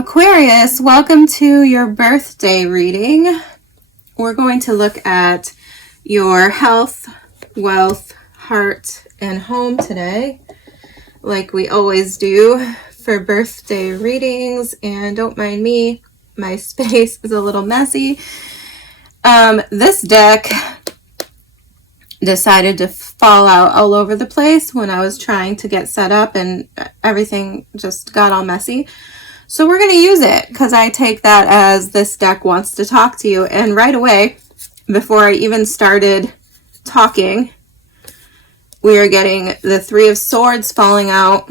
Aquarius, welcome to your birthday reading. We're going to look at your health, wealth, heart, and home today, like we always do for birthday readings. And don't mind me, my space is a little messy. This deck decided to fall out all over the place when I was trying to get set up, and everything just got all messy. So we're going to use it because I take that as this deck wants to talk to you. And right away, before I even started talking, we are getting the Three of Swords falling out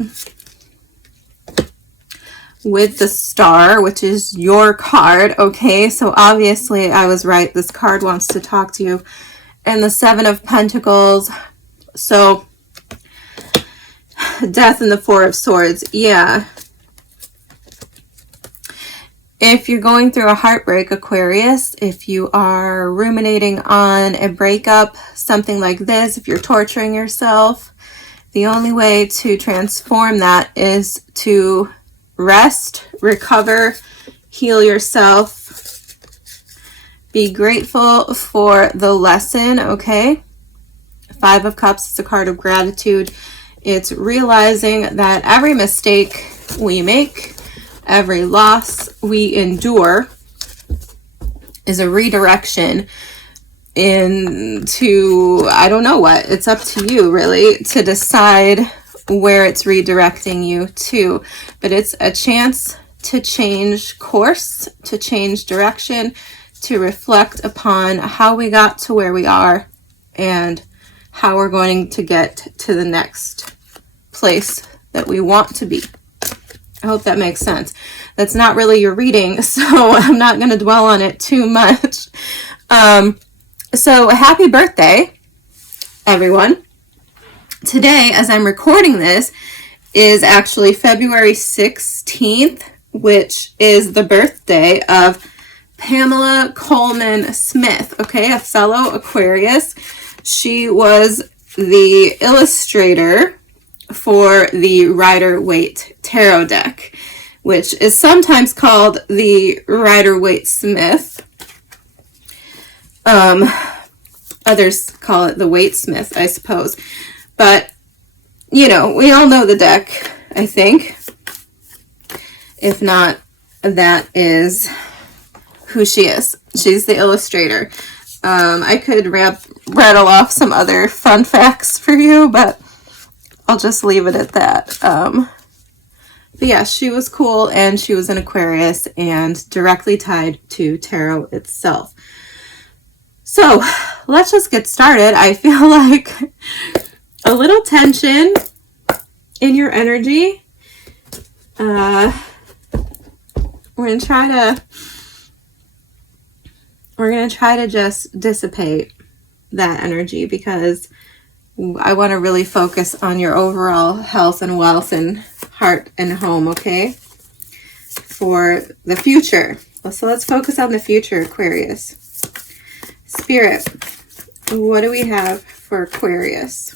with the Star, which is your card. Okay, so obviously I was right. This card wants to talk to you. And the Seven of Pentacles. So Death and the Four of Swords. Yeah. If you're going through a heartbreak, Aquarius, if you are ruminating on a breakup, something like this, if you're torturing yourself, the only way to transform that is to rest, recover, heal yourself, be grateful for the lesson, okay? Five of Cups is a card of gratitude. It's realizing that every mistake we make, every loss we endure is a redirection into, I don't know what, it's up to you really to decide where it's redirecting you to, but it's a chance to change course, to change direction, to reflect upon how we got to where we are and how we're going to get to the next place that we want to be. I hope that makes sense. That's not really your reading, so I'm not going to dwell on it too much. So happy birthday, everyone. Today, as I'm recording this, is actually February 16th, which is the birthday of Pamela Coleman Smith, okay, a fellow Aquarius. She was the illustrator for the Rider-Waite Tarot deck, which is sometimes called the Rider-Waite Smith. Others call it the Waite Smith, I suppose. But, you know, we all know the deck, I think. If not, that is who she is. She's the illustrator. I could rattle off some other fun facts for you, but I'll just leave it at that. But yeah, she was cool, and she was an Aquarius and directly tied to tarot itself. So let's just get started. I feel like a little tension in your energy. We're gonna try to just dissipate that energy because I want to really focus on your overall health and wealth and heart and home, okay? For the future. So let's focus on the future, Aquarius. Spirit, what do we have for Aquarius?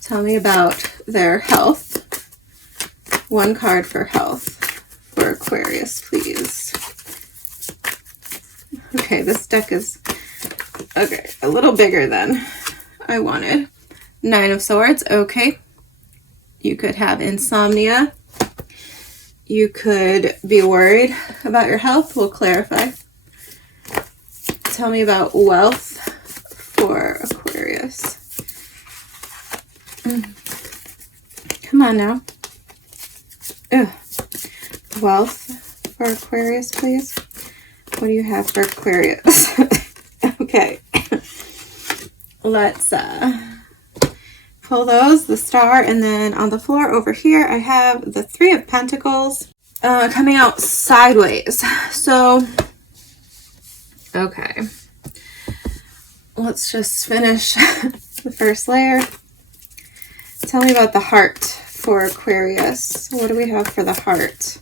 Tell me about their health. One card for health for Aquarius, please. Okay, this deck is, okay, a little bigger than I wanted. Nine of Swords, okay. You could have insomnia. You could be worried about your health. We'll clarify. Tell me about wealth for Aquarius. Come on now. Ugh. Wealth for Aquarius, please. What do you have for Aquarius? Okay. Let's pull those, the Star, and then on the floor over here I have the Three of Pentacles coming out sideways. So, okay. Let's just finish the first layer. Tell me about the heart for Aquarius. What do we have for the heart?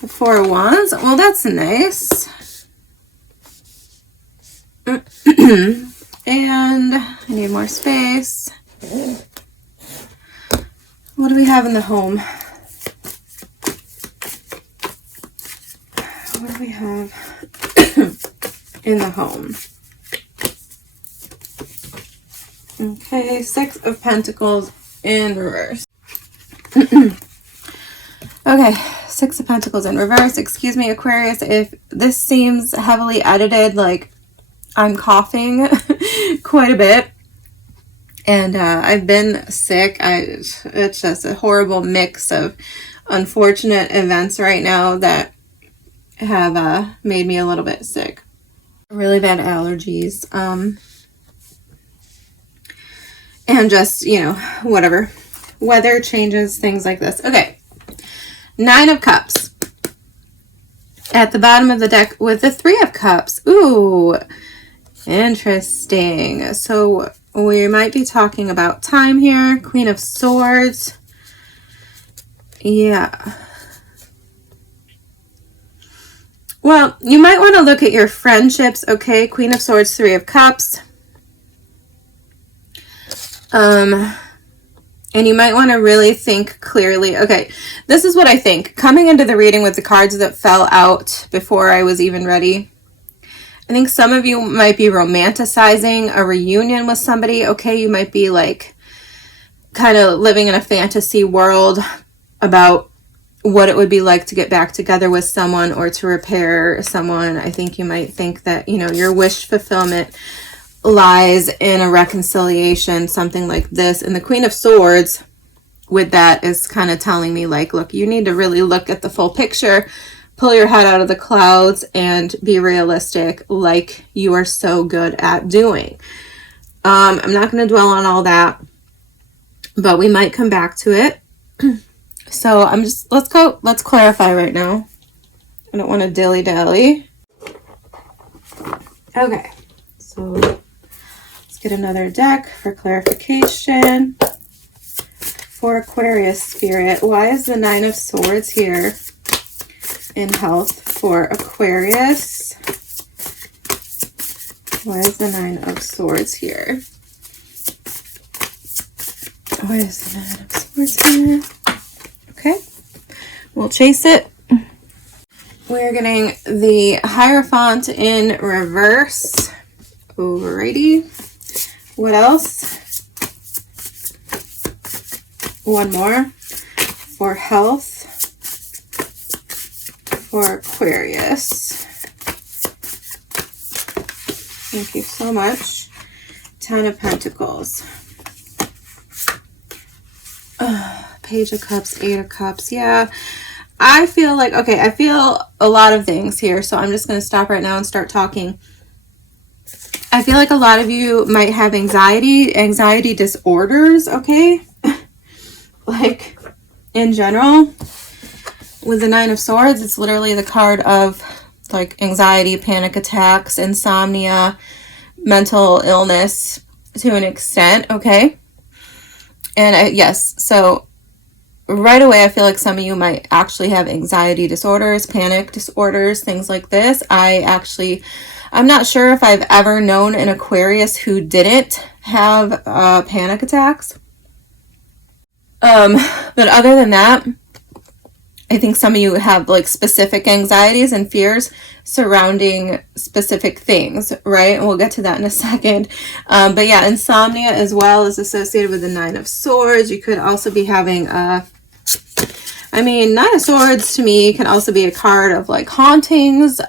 The Four of Wands. Well, that's nice. And I need more space. What do we have in the home we have in the home? Okay, Six of Pentacles in reverse. Okay, Six of Pentacles in reverse. Excuse me, Aquarius, if this seems heavily edited, like I'm coughing quite a bit. And I've been sick. It's just a horrible mix of unfortunate events right now that have made me a little bit sick. Really bad allergies. And just, you know, whatever. Weather changes, things like this. Okay. Nine of Cups. At the bottom of the deck with the Three of Cups. Ooh, interesting. So we might be talking about time here. Queen of Swords. Yeah. Well, you might want to look at your friendships, okay? Queen of Swords, Three of Cups. And you might want to really think clearly. Okay, this is what I think. Coming into the reading with the cards that fell out before I was even ready, I think some of you might be romanticizing a reunion with somebody, okay? You might be like kind of living in a fantasy world about what it would be like to get back together with someone or to repair someone. I think you might think that, you know, your wish fulfillment lies in a reconciliation, something like this. And the Queen of Swords with that is kind of telling me like, look, you need to really look at the full picture, pull your head out of the clouds and be realistic like you are so good at doing. I'm not going to dwell on all that, but we might come back to it. So let's clarify right now. I don't want to dilly-dally. Okay, so let's get another deck for clarification. For Aquarius spirit, why is the Nine of Swords here in health for Aquarius? Why is the Nine of Swords here? Why is the Nine of Swords here? Okay, we'll chase it. We're getting the Hierophant in reverse. Alrighty. What else? One more for health for Aquarius. Thank you so much. Ten of Pentacles. Page of Cups, Eight of Cups. Yeah, I feel like, okay, I feel a lot of things here, so I'm just going to stop right now and start talking. I feel like a lot of you might have anxiety disorders, okay? Like, in general, with the Nine of Swords, it's literally the card of, like, anxiety, panic attacks, insomnia, mental illness to an extent, okay? And yes, so right away, I feel like some of you might actually have anxiety disorders, panic disorders, things like this. I'm not sure if I've ever known an Aquarius who didn't have panic attacks. But other than that, I think some of you have like specific anxieties and fears surrounding specific things, right? And we'll get to that in a second. But yeah, insomnia as well is associated with the Nine of Swords. You could also be having Nine of Swords to me can also be a card of like hauntings,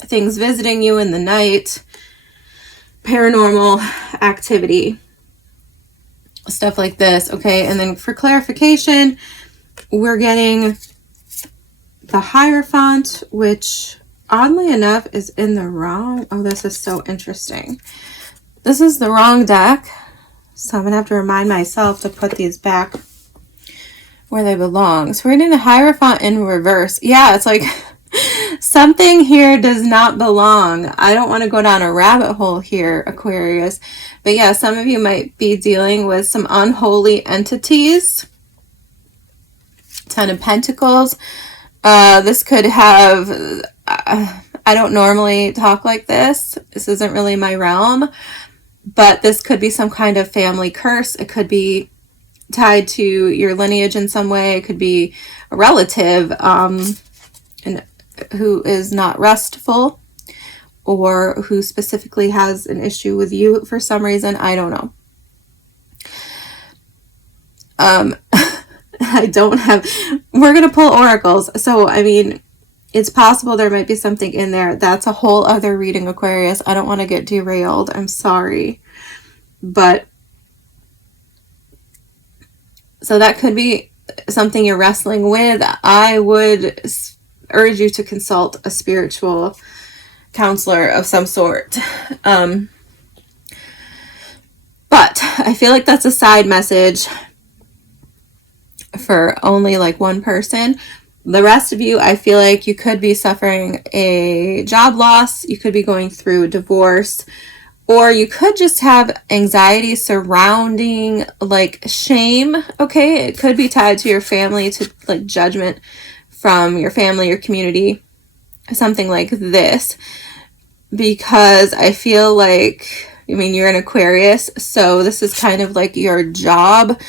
things visiting you in the night, paranormal activity, stuff like this, okay? And then for clarification, we're getting the Hierophant, which oddly enough is in the wrong, oh, this is so interesting. This is the wrong deck, so I'm gonna have to remind myself to put these back where they belong. So we're getting the Hierophant in reverse. Yeah, it's like something here does not belong. I don't want to go down a rabbit hole here, Aquarius. But yeah, some of you might be dealing with some unholy entities. Ten of Pentacles. This could have, I don't normally talk like this. This isn't really my realm. But this could be some kind of family curse. It could be tied to your lineage in some way. It could be a relative. And who is not restful, or who specifically has an issue with you for some reason. I don't know. I don't have, we're going to pull oracles. So, I mean, it's possible there might be something in there. That's a whole other reading, Aquarius. I don't want to get derailed. I'm sorry. But, so that could be something you're wrestling with. I would urge you to consult a spiritual counselor of some sort. But I feel like that's a side message for only like one person. The rest of you, I feel like you could be suffering a job loss, you could be going through divorce, or you could just have anxiety surrounding like shame. Okay, it could be tied to your family, to like judgment from your family, your community, something like this. Because I feel like, I mean, you're an Aquarius, so this is kind of like your job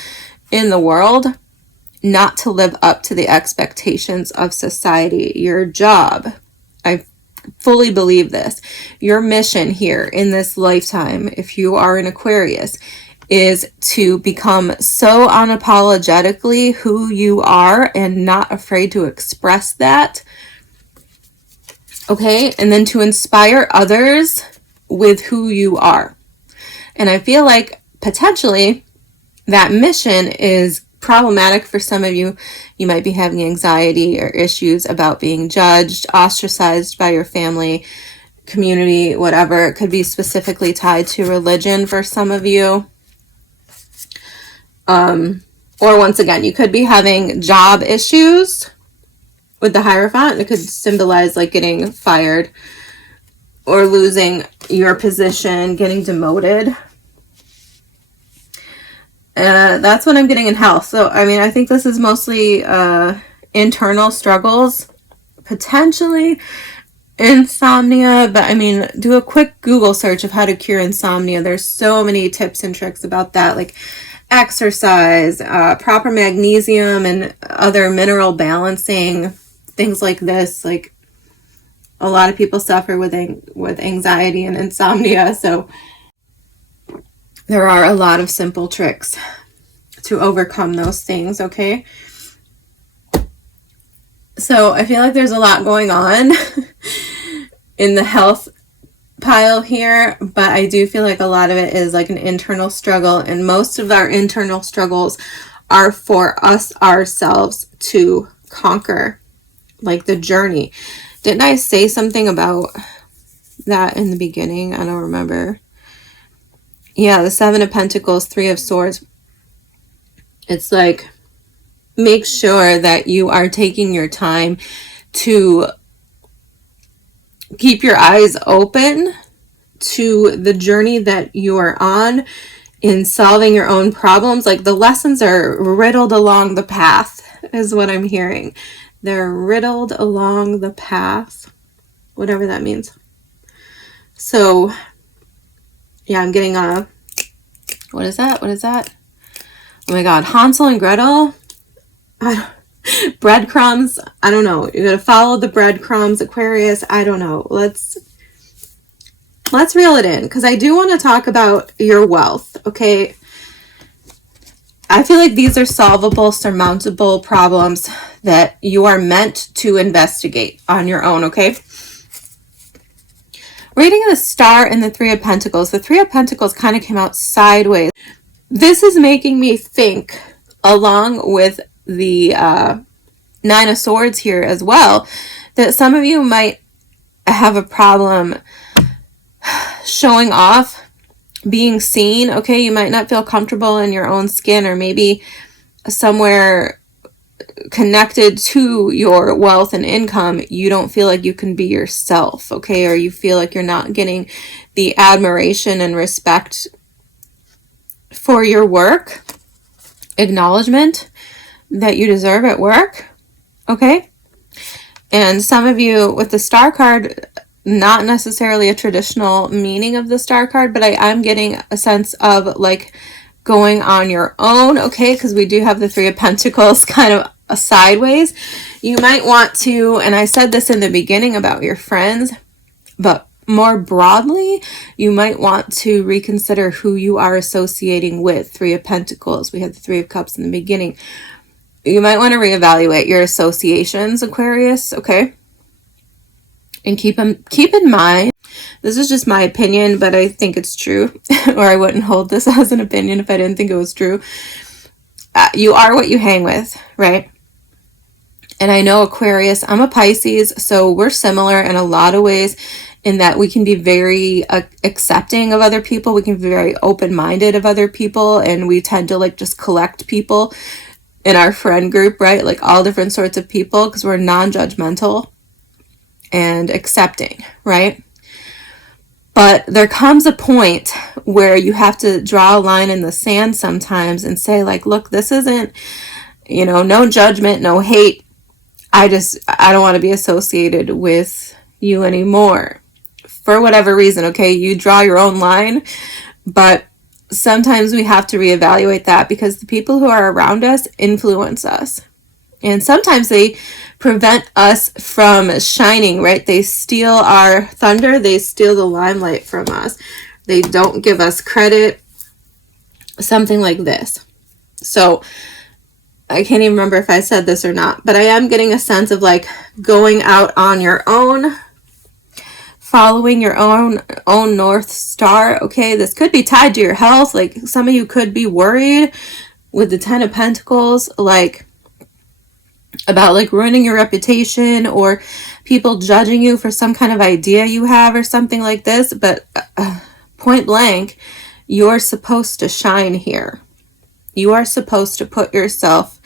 in the world, not to live up to the expectations of society. Your job, I fully believe this, your mission here in this lifetime, if you are an Aquarius, is to become so unapologetically who you are and not afraid to express that. Okay, and then to inspire others with who you are. And I feel like potentially that mission is problematic for some of you. You might be having anxiety or issues about being judged, ostracized by your family, community, whatever. It could be specifically tied to religion for some of you. Or once again, you could be having job issues with the Hierophant. It could symbolize like getting fired or losing your position, getting demoted. That's what I'm getting in health. So, I mean, I think this is mostly internal struggles, potentially insomnia, but I mean, do a quick Google search of how to cure insomnia. There's so many tips and tricks about that, like exercise, proper magnesium, and other mineral balancing, things like this. Like, a lot of people suffer with anxiety and insomnia, so there are a lot of simple tricks to overcome those things, okay? So I feel like there's a lot going on in the health pile here, but I do feel like a lot of it is like an internal struggle, and most of our internal struggles are for us ourselves to conquer, like the journey. Didn't I say something about that in the beginning? I don't remember. Yeah, the Seven of Pentacles, Three of Swords. It's like, make sure that you are taking your time to keep your eyes open to the journey that you are on in solving your own problems. Like, the lessons are riddled along the path, is what I'm hearing. They're riddled along the path, whatever that means. So, yeah, I'm getting what is that? What is that? Oh my God, Hansel and Gretel? Breadcrumbs? I don't know. You're going to follow the breadcrumbs, Aquarius? I don't know. Let's reel it in, because I do want to talk about your wealth, okay? I feel like these are solvable, surmountable problems that you are meant to investigate on your own, okay? Reading the Star and the Three of Pentacles. The Three of Pentacles kind of came out sideways. This is making me think, along with the Nine of Swords here as well, that some of you might have a problem showing off, being seen, okay? You might not feel comfortable in your own skin, or maybe somewhere connected to your wealth and income, you don't feel like you can be yourself, okay? Or you feel like you're not getting the admiration and respect for your work, acknowledgement that you deserve at work, okay? And some of you with the Star card, not necessarily a traditional meaning of the Star card, but I'm getting a sense of like going on your own, okay? Because we do have the Three of Pentacles kind of sideways. You might want to, and I said this in the beginning about your friends, but more broadly, you might want to reconsider who you are associating with. Three of Pentacles. We had the Three of Cups in the beginning. You might want to reevaluate your associations, Aquarius, okay? And keep in mind, this is just my opinion, but I think it's true, or I wouldn't hold this as an opinion if I didn't think it was true. You are what you hang with, right? And I know, Aquarius, I'm a Pisces, so we're similar in a lot of ways in that we can be very accepting of other people. We can be very open-minded of other people, and we tend to like just collect people in our friend group, right? Like all different sorts of people, because we're non-judgmental and accepting, right? But there comes a point where you have to draw a line in the sand sometimes and say like, look, this isn't, no judgment, no hate. I don't want to be associated with you anymore for whatever reason. Okay. You draw your own line, but sometimes we have to reevaluate that because the people who are around us influence us. And sometimes they prevent us from shining, right? They steal our thunder. They steal the limelight from us. They don't give us credit. Something like this. So I can't even remember if I said this or not, but I am getting a sense of like going out on your own, following your own North Star. Okay, this could be tied to your health. Like some of you could be worried with the Ten of Pentacles, like about like ruining your reputation or people judging you for some kind of idea you have or something like this. But point blank, you're supposed to shine here. You are supposed to put yourself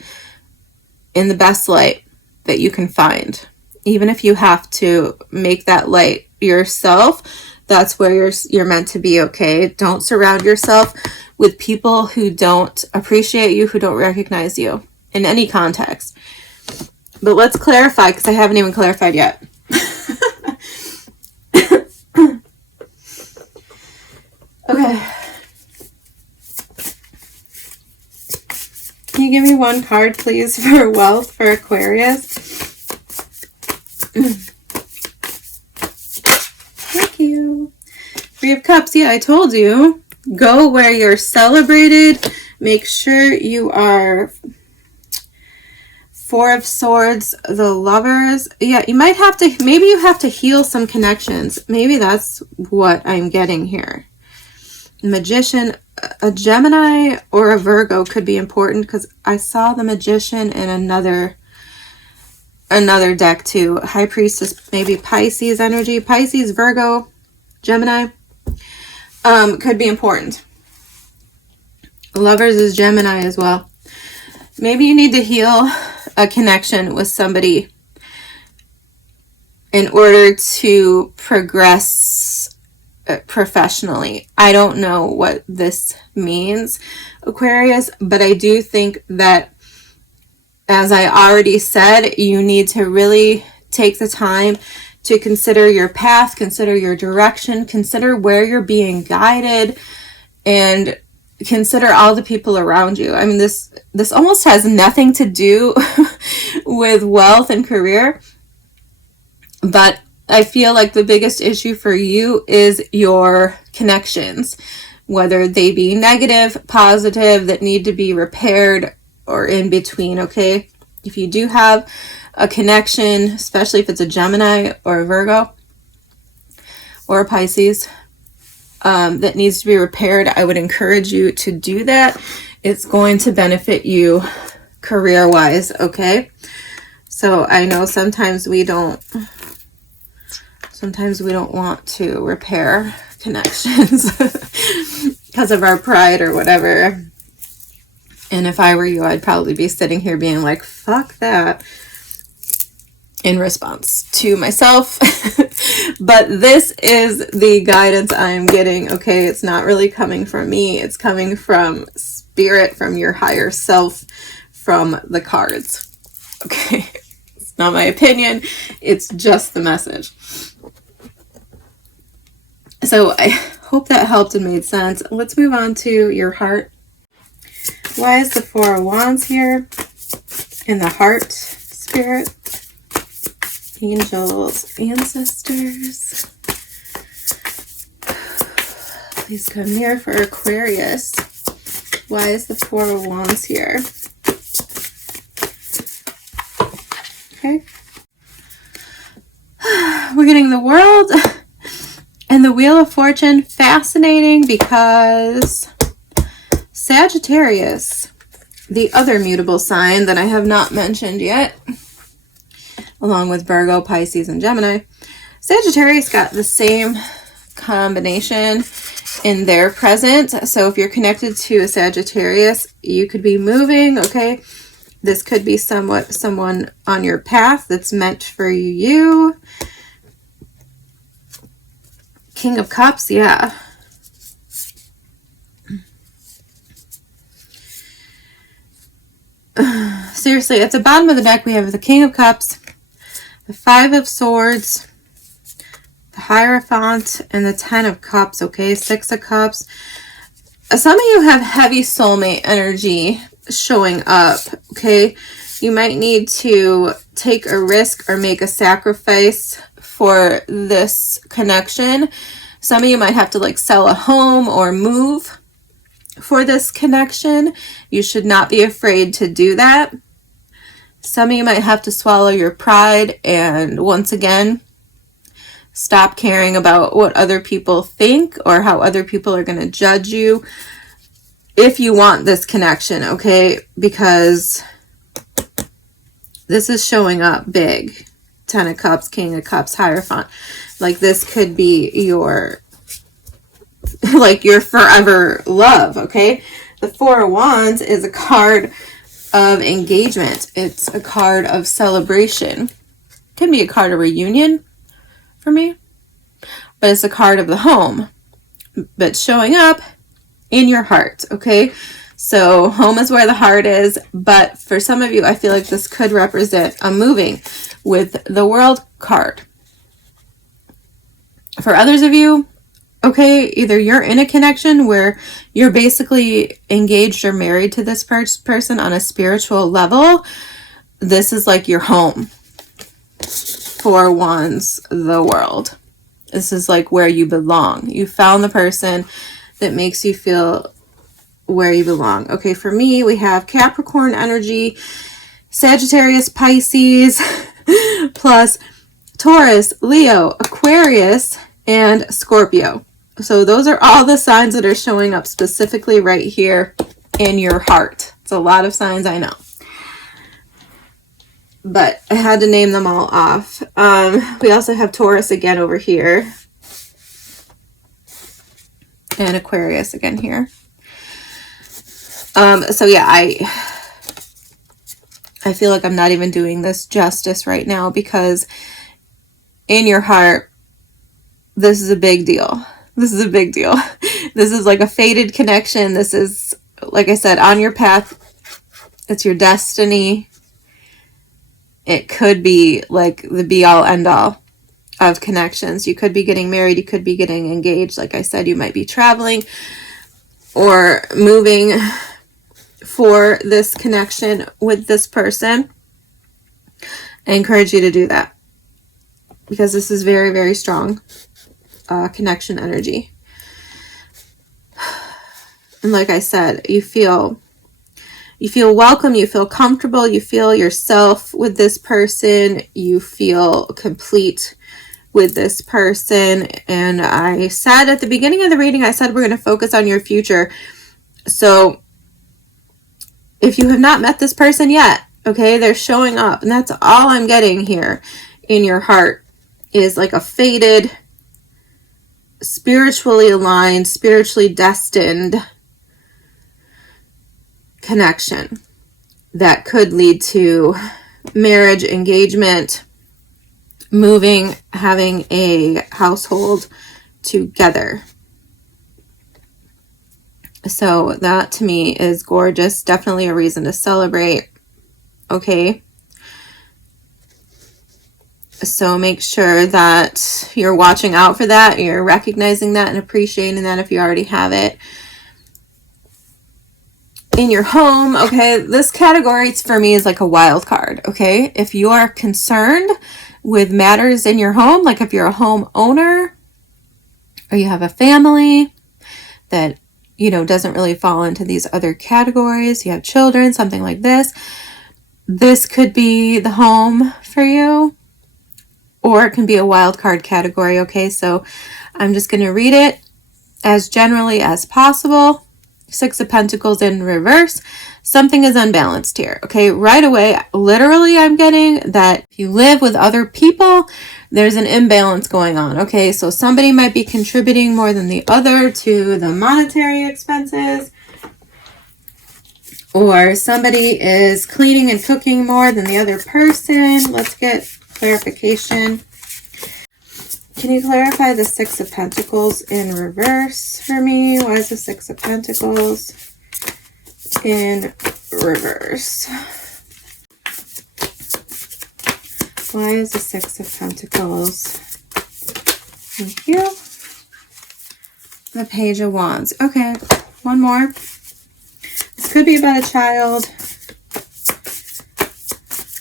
in the best light that you can find. Even if you have to make that light yourself, that's where you're meant to be, okay? Don't surround yourself with people who don't appreciate you, who don't recognize you in any context. But let's clarify, because I haven't even clarified yet. Okay. Can you give me one card, please, for wealth for Aquarius? Thank you. Three of Cups. Yeah, I told you. Go where you're celebrated. Make sure you are... Four of Swords, the Lovers. Yeah, you might have to... Maybe you have to heal some connections. Maybe that's what I'm getting here. Magician... A Gemini or a Virgo could be important because I saw the Magician in another deck too. High Priestess, maybe Pisces energy. Pisces, Virgo, Gemini could be important. Lovers is Gemini as well. Maybe you need to heal a connection with somebody in order to progress professionally. I don't know what this means, Aquarius, but I do think that, as I already said, you need to really take the time to consider your path, consider your direction, consider where you're being guided, and consider all the people around you. I mean, this almost has nothing to do with wealth and career, but I feel like the biggest issue for you is your connections, whether they be negative, positive, that need to be repaired, or in between, okay? If you do have a connection, especially if it's a Gemini or a Virgo or a Pisces, that needs to be repaired, I would encourage you to do that. It's going to benefit you career-wise, okay? So I know sometimes we don't want to repair connections because of our pride or whatever. And if I were you, I'd probably be sitting here being like, fuck that, in response to myself. But this is the guidance I'm getting, okay? It's not really coming from me. It's coming from spirit, from your higher self, from the cards, okay? It's not my opinion. It's just the message. So I hope that helped and made sense. Let's move on to your heart. Why is the Four of Wands here in the heart, Spirit? angels, ancestors. Please come near for Aquarius. Why is the Four of Wands here? Okay. We're getting the World and the Wheel of Fortune. Fascinating because Sagittarius, the other mutable sign that I have not mentioned yet, along with Virgo, Pisces, and Gemini, Sagittarius got the same combination in their present. So if you're connected to a Sagittarius, you could be moving, okay? This could be someone on your path that's meant for you. King of Cups, yeah. Seriously, at the bottom of the deck, we have the King of Cups, the Five of Swords, the Hierophant, and the Ten of Cups, okay? Six of Cups. Some of you have heavy soulmate energy showing up, okay? You might need to take a risk or make a sacrifice for this connection. Some of you might have to like sell a home or move for this connection. You should not be afraid to do that. Some of you might have to swallow your pride and once again stop caring about what other people think or how other people are going to judge you if you want this connection, okay? Because this is showing up big. Ten of Cups, King of Cups, Hierophant. Like this could be your like your forever love, okay? The Four of Wands is a card of engagement. It's a card of celebration. It can be a card of reunion for me, but it's a card of the home, but showing up in your heart, okay? So home is where the heart is, but for some of you, I feel like this could represent a moving with the World card. For others of you, okay, either you're in a connection where you're basically engaged or married to this person on a spiritual level. This is like your home. Four of Wands, the World. This is like where you belong. You found the person that makes you feel where you belong. Okay, for me, we have Capricorn energy, Sagittarius, Pisces, plus Taurus, Leo, Aquarius, and Scorpio. So those are all the signs that are showing up specifically right here in your heart. It's a lot of signs, I know, but I had to name them all off. We also have Taurus again over here, and Aquarius again here. So yeah, I feel like I'm not even doing this justice right now because in your heart, this is a big deal. This is a big deal. This is like a fated connection. This is, like I said, on your path. It's your destiny. It could be like the be-all, end-all of connections. You could be getting married. You could be getting engaged. Like I said, you might be traveling or moving for this connection with this person. I encourage you to do that because this is very, very strong connection energy. And like I said, you feel welcome, you feel comfortable, you feel yourself with this person, you feel complete with this person. And I said at the beginning of the reading, I said we're going to focus on your future. So if you have not met this person yet, okay, they're showing up, and that's all I'm getting here in your heart is like a fated, spiritually aligned, spiritually destined connection that could lead to marriage, engagement, moving, having a household together. So that to me is gorgeous. Definitely a reason to celebrate. Okay. So make sure that you're watching out for that. You're recognizing that and appreciating that if you already have it in your home. Okay. This category for me is like a wild card. Okay. If you are concerned with matters in your home, like if you're a homeowner or you have a family that, you know, doesn't really fall into these other categories, you have children, something like this. This could be the home for you, or it can be a wild card category, okay? So I'm just going to read it as generally as possible. Six of Pentacles in reverse. Something is unbalanced here, okay? Right away, literally, I'm getting that if you live with other people, there's an imbalance going on, okay? So somebody might be contributing more than the other to the monetary expenses, or somebody is cleaning and cooking more than the other person. Let's get clarification. Can you clarify the Six of Pentacles in reverse for me? Why is the Six of Pentacles in reverse? Why is the Six of Pentacles? Thank you. The Page of Wands. Okay, one more. This could be about a child.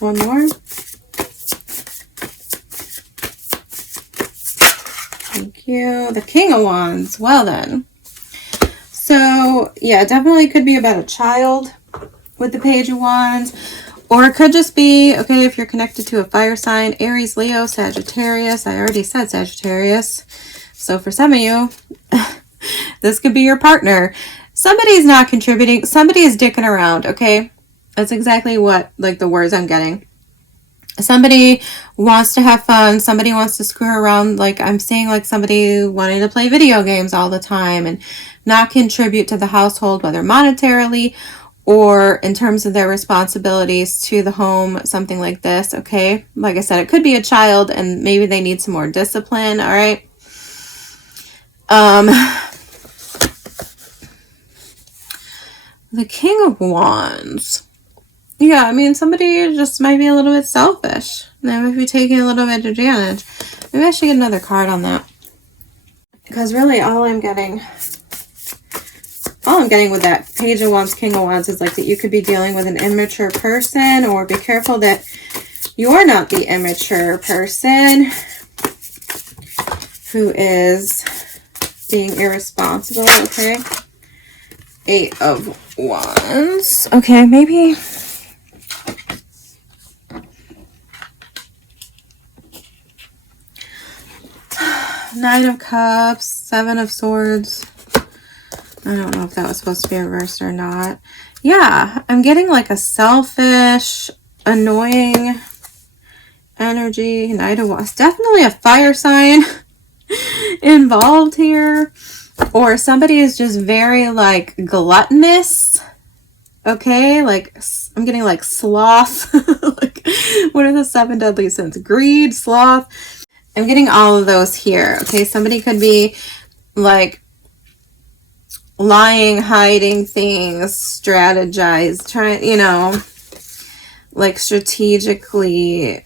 One more. Thank you. The King of Wands. Well then. So, yeah, definitely could be about a child with the Page of Wands. Or it could just be, okay, if you're connected to a fire sign, Aries, Leo, Sagittarius. I already said Sagittarius. So for some of you, this could be your partner. Somebody's not contributing. Somebody is dicking around, okay? That's exactly what, like, the words I'm getting. Somebody wants to have fun. Somebody wants to screw around. Like, I'm seeing, like, somebody wanting to play video games all the time and not contribute to the household, whether monetarily or in terms of their responsibilities to the home, something like this, okay? Like I said, it could be a child and maybe they need some more discipline, all right? The King of Wands. Yeah, I mean, somebody just might be a little bit selfish. They might be taking a little bit of advantage. Maybe I should get another card on that. Because really all I'm getting with that Page of Wands, King of Wands is like that you could be dealing with an immature person, or be careful that you're not the immature person who is being irresponsible, okay? Eight of Wands. Okay, maybe... Nine of Cups, Seven of Swords. I don't know if that was supposed to be reversed or not. Yeah, I'm getting like a selfish, annoying energy. Knight of Wands. Definitely a fire sign involved here. Or somebody is just very like gluttonous. Okay, like I'm getting like sloth. Like, what are the seven deadly sins? Greed, sloth. I'm getting all of those here. Okay, somebody could be like lying, hiding things, strategize, trying, you know, like strategically,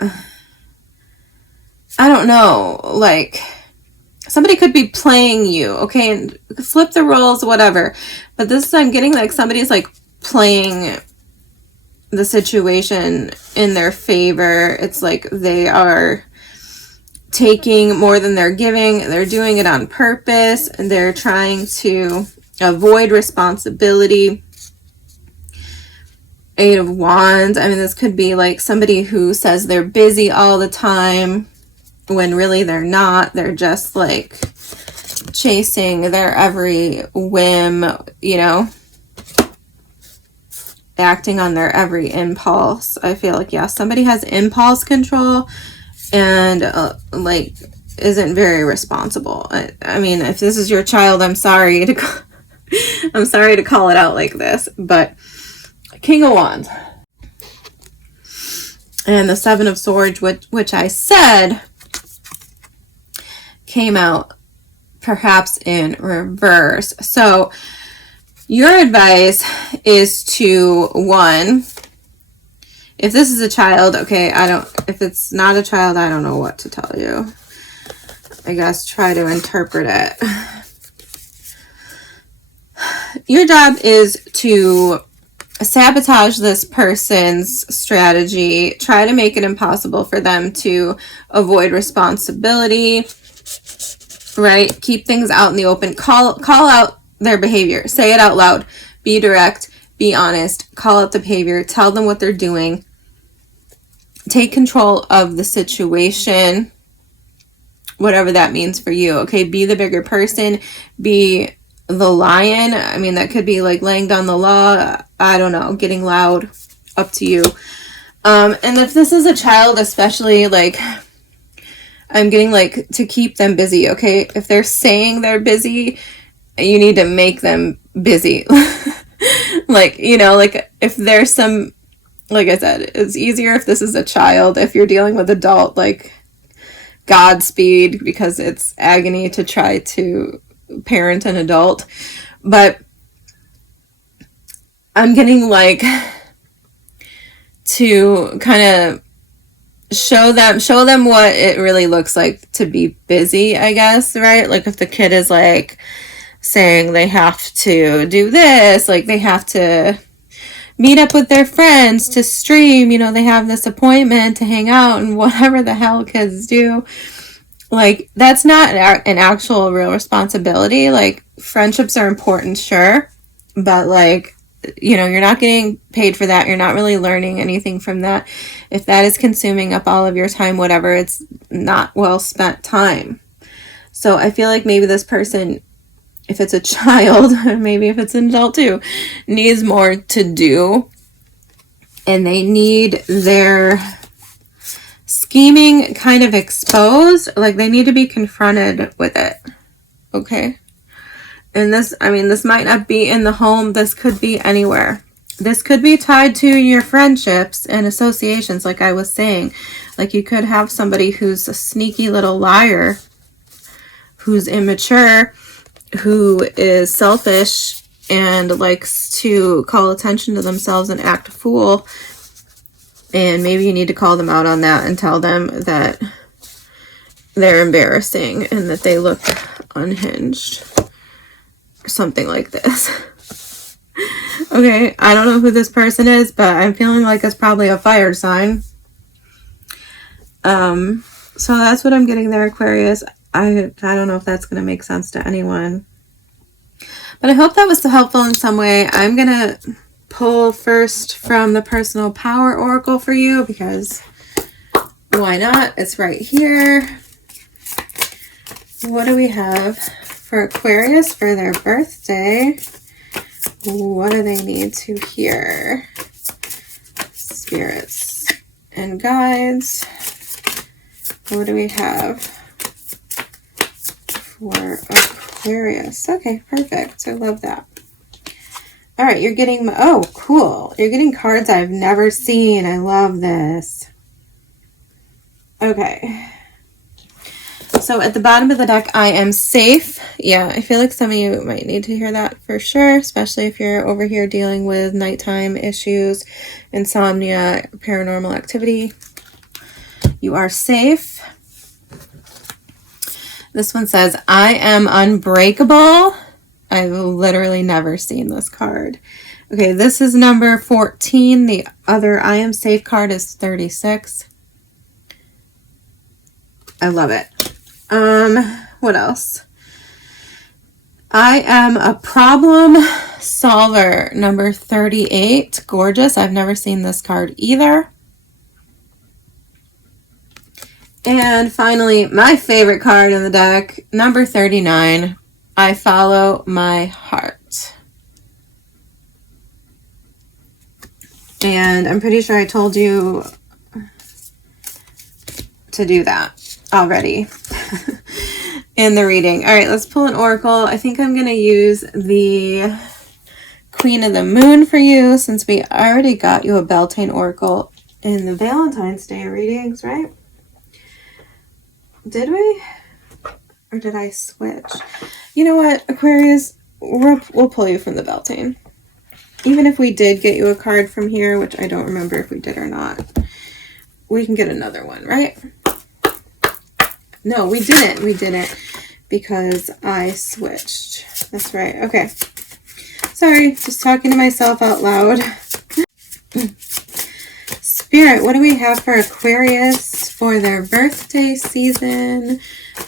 I don't know, like somebody could be playing you, okay, and flip the roles, whatever. But this, I'm getting like somebody's like playing the situation in their favor. It's like they are taking more than they're giving. They're doing it on purpose, and they're trying to avoid responsibility. Eight of Wands. I mean, this could be like somebody who says they're busy all the time when really they're not. They're just like chasing their every whim, you know, acting on their every impulse. I feel like, yeah, somebody has impulse control and like isn't very responsible. I mean, if this is your child, I'm sorry to call it out like this, but King of Wands and the Seven of Swords, which I said came out perhaps in reverse. So your advice is to, one, if this is a child, okay, if it's not a child, I don't know what to tell you. I guess try to interpret it. Your job is to sabotage this person's strategy, try to make it impossible for them to avoid responsibility, right? Keep things out in the open. Call out their behavior. Say it out loud. Be direct. Be honest. Call out the behavior. Tell them what they're doing. Take control of the situation, whatever that means for you. Okay, be the bigger person. Be the lion. I mean, that could be like laying down the law. I don't know, getting loud. Up to you. And if this is a child, especially, like, I'm getting like to keep them busy. Okay, if they're saying they're busy, you need to make them busy. Like, you know, like if there's some, like I said, it's easier if this is a child. If you're dealing with adult, like, Godspeed, because it's agony to try to parent an adult. But I'm getting like to kind of show them what it really looks like to be busy, I guess, right? Like if the kid is like saying they have to do this, like they have to meet up with their friends to stream, you know, they have this appointment to hang out and whatever the hell kids do. Like, that's not an actual real responsibility. Like, friendships are important, sure, but like, you know, you're not getting paid for that. You're not really learning anything from that. If that is consuming up all of your time, whatever, it's not well spent time. So I feel like maybe this person, if it's a child, maybe if it's an adult too, needs more to do, and they need their scheming kind of exposed. Like, they need to be confronted with it. Okay. And this, I mean, this might not be in the home. This could be anywhere. This could be tied to your friendships and associations, like I was saying. Like, you could have somebody who's a sneaky little liar, who's immature, who is selfish and likes to call attention to themselves and act a fool. And maybe you need to call them out on that and tell them that they're embarrassing and that they look unhinged. Or something like this. Okay, I don't know who this person is, but I'm feeling like it's probably a fire sign. So that's what I'm getting there, Aquarius. I don't know if that's going to make sense to anyone. But I hope that was helpful in some way. I'm going to pull first from the Personal Power Oracle for you, because why not? It's right here. What do we have for Aquarius for their birthday? What do they need to hear? Spirits and guides. What do we have for Aquarius? Okay, perfect. I love that. All right, you're getting, oh, cool. You're getting cards I've never seen. I love this. Okay. So at the bottom of the deck, I am safe. Yeah, I feel like some of you might need to hear that for sure, especially if you're over here dealing with nighttime issues, insomnia, paranormal activity. You are safe. This one says, I am unbreakable. I've literally never seen this card. Okay, this is number 14. The other I am safe card is 36. I love it. What else? I am a problem solver, number 38. Gorgeous. I've never seen this card either. And finally, my favorite card in the deck, number 39. I follow my heart. And I'm pretty sure I told you to do that already in the reading. All right, let's pull an oracle. I think I'm going to use the Queen of the Moon for you, since we already got you a Beltane oracle in the Valentine's Day readings, right? Did we? Or did I switch? You know what, Aquarius? We'll pull you from the Beltane. Even if we did get you a card from here, which I don't remember if we did or not, we can get another one, right? No, we didn't. We didn't, because I switched. That's right. Okay. Sorry, just talking to myself out loud. Spirit, what do we have for Aquarius for their birthday season?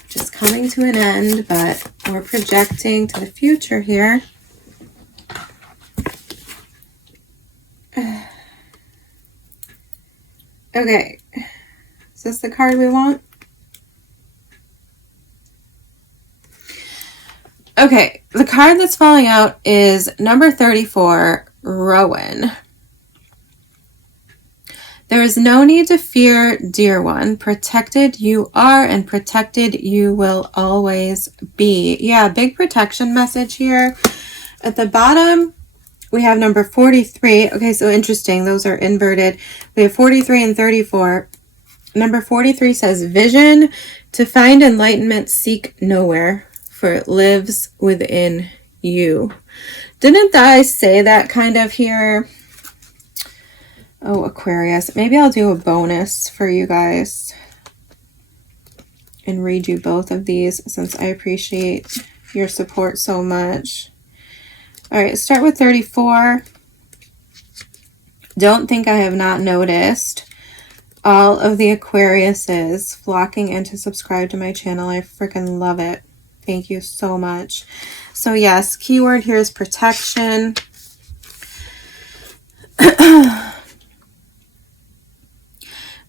Just coming to an end, but we're projecting to the future here. Okay, is this the card we want? Okay, the card that's falling out is number 34, Rowan. There is no need to fear, dear one. Protected you are and protected you will always be. Yeah, big protection message here. At the bottom, we have number 43. Okay, so interesting. Those are inverted. We have 43 and 34. Number 43 says, vision to find enlightenment, seek nowhere, for it lives within you. Didn't I say that kind of here? Oh, Aquarius. Maybe I'll do a bonus for you guys and read you both of these since I appreciate your support so much. All right, start with 34. Don't think I have not noticed all of the Aquariuses flocking in to subscribe to my channel. I freaking love it. Thank you so much. So yes, keyword here is protection.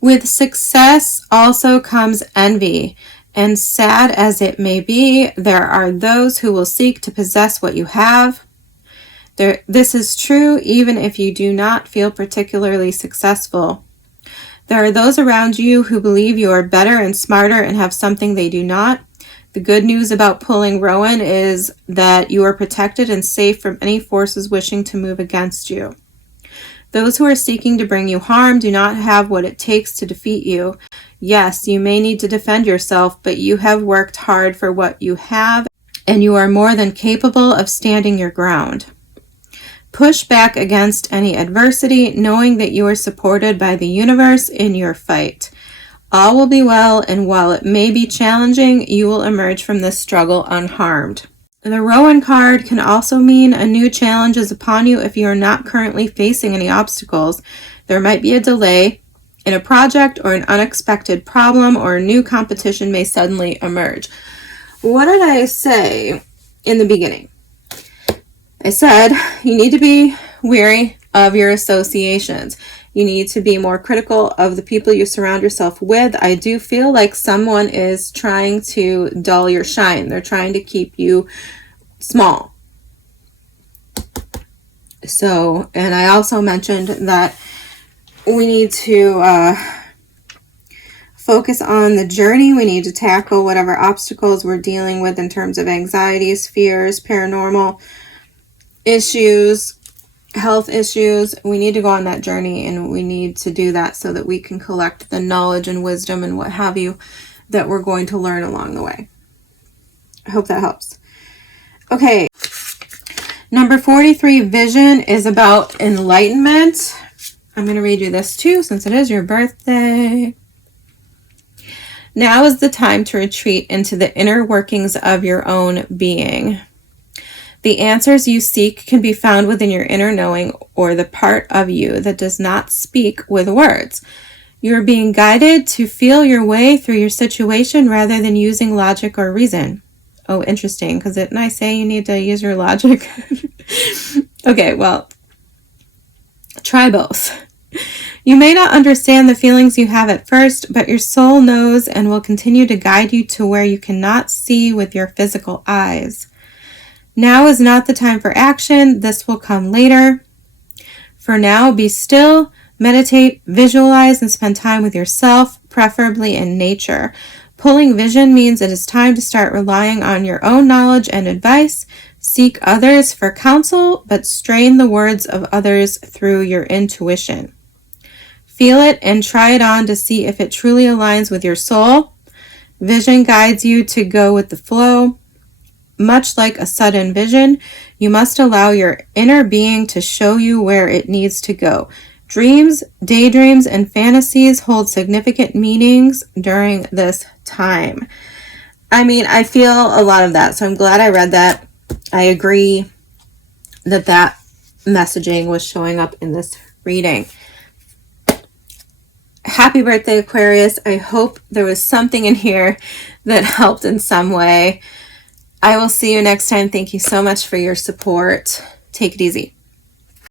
With success also comes envy, and sad as it may be, there are those who will seek to possess what you have. This is true even if you do not feel particularly successful. There are those around you who believe you are better and smarter and have something they do not. The good news about pulling Rowan is that you are protected and safe from any forces wishing to move against you. Those who are seeking to bring you harm do not have what it takes to defeat you. Yes, you may need to defend yourself, but you have worked hard for what you have, and you are more than capable of standing your ground. Push back against any adversity, knowing that you are supported by the universe in your fight. All will be well, and while it may be challenging, you will emerge from this struggle unharmed. The Rowan card can also mean a new challenge is upon you if you are not currently facing any obstacles. There might be a delay in a project or an unexpected problem, or a new competition may suddenly emerge. What did I say in the beginning? I said you need to be wary of your associations. You need to be more critical of the people you surround yourself with. I do feel like someone is trying to dull your shine. They're trying to keep you small. So, and I also mentioned that we need to focus on the journey. We need to tackle whatever obstacles we're dealing with in terms of anxieties, fears, paranormal issues, health issues. We need to go on that journey, and we need to do that so that we can collect the knowledge and wisdom and what have you that we're going to learn along the way. I hope that helps. Okay, number 43, vision, is about enlightenment. I'm going to read you this too since it is your birthday. Now is the time to retreat into the inner workings of your own being. The answers you seek can be found within your inner knowing, or the part of you that does not speak with words. You are being guided to feel your way through your situation rather than using logic or reason. Oh, interesting, because didn't I say you need to use your logic? Okay, well, try both. You may not understand the feelings you have at first, but your soul knows and will continue to guide you to where you cannot see with your physical eyes. Now is not the time for action. This will come later. For now, be still, meditate, visualize, and spend time with yourself, preferably in nature. Pulling vision means it is time to start relying on your own knowledge and advice. Seek others for counsel, but strain the words of others through your intuition. Feel it and try it on to see if it truly aligns with your soul. Vision guides you to go with the flow. Much like a sudden vision, you must allow your inner being to show you where it needs to go. Dreams, daydreams, and fantasies hold significant meanings during this time. I mean, I feel a lot of that, so I'm glad I read that. I agree that that messaging was showing up in this reading. Happy birthday, Aquarius. I hope there was something in here that helped in some way. I will see you next time. Thank you so much for your support. Take it easy.